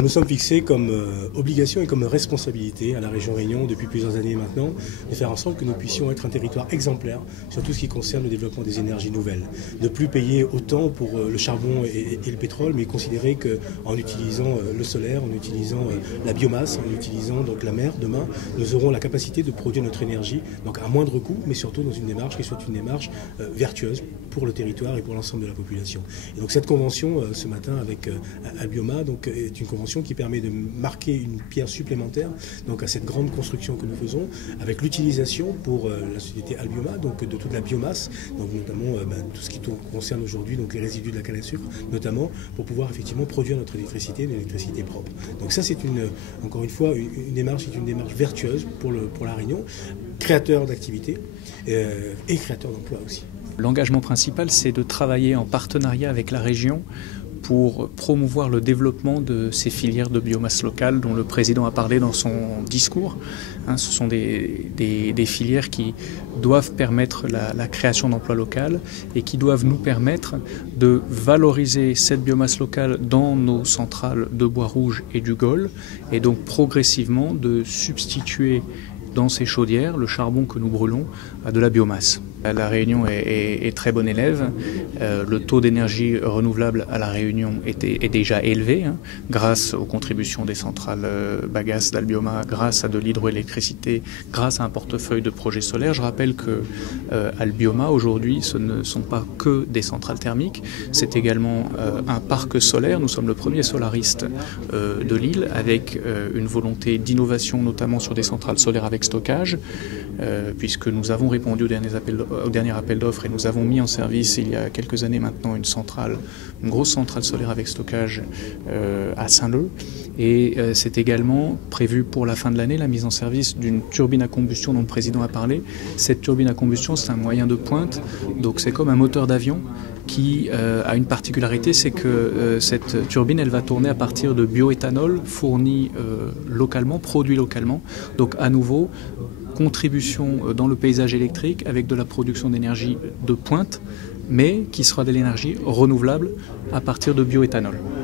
Nous sommes fixés comme obligation et comme responsabilité à la région Réunion depuis plusieurs années maintenant de faire en sorte que nous puissions être un territoire exemplaire sur tout ce qui concerne le développement des énergies nouvelles. Ne plus payer autant pour le charbon et le pétrole, mais considérer qu'en utilisant le solaire, en utilisant la biomasse, en utilisant donc la mer, demain, nous aurons la capacité de produire notre énergie donc à moindre coût, mais surtout dans une démarche qui soit une démarche vertueuse pour le territoire et pour l'ensemble de la population. Et donc cette convention ce matin avec Albioma donc, est une convention qui permet de marquer une pierre supplémentaire donc, à cette grande construction que nous faisons avec l'utilisation pour la société Albioma donc, de toute la biomasse, donc, notamment tout ce qui concerne aujourd'hui donc, les résidus de la canne à sucre, notamment pour pouvoir effectivement produire notre électricité, une électricité propre. Donc ça c'est encore une fois une démarche vertueuse pour la Réunion, créateur d'activités et créateur d'emplois aussi. L'engagement principal, c'est de travailler en partenariat avec la région pour promouvoir le développement de ces filières de biomasse locale dont le président a parlé dans son discours. Ce sont des filières qui doivent permettre la création d'emplois locaux et qui doivent nous permettre de valoriser cette biomasse locale dans nos centrales de bois rouge et du Gol et donc progressivement de substituer dans ces chaudières le charbon que nous brûlons à de la biomasse. La Réunion est très bon élève. Le taux d'énergie renouvelable à la Réunion est déjà élevé grâce aux contributions des centrales bagasse d'Albioma, grâce à de l'hydroélectricité, grâce à un portefeuille de projets solaires. Je rappelle que Albioma aujourd'hui ce ne sont pas que des centrales thermiques, c'est également un parc solaire. Nous sommes le premier solariste de l'île avec une volonté d'innovation notamment sur des centrales solaires avec stockage puisque nous avons répondu au dernier appel d'offres et nous avons mis en service il y a quelques années maintenant une grosse centrale solaire avec stockage à Saint-Leu et c'est également prévu pour la fin de l'année la mise en service d'une turbine à combustion dont le président a parlé. Cette turbine à combustion c'est un moyen de pointe, donc c'est comme un moteur d'avion qui a une particularité, c'est que cette turbine elle va tourner à partir de bioéthanol fourni localement, produit localement, donc à nouveau contribution dans le paysage électrique avec de la production d'énergie de pointe, mais qui sera de l'énergie renouvelable à partir de bioéthanol.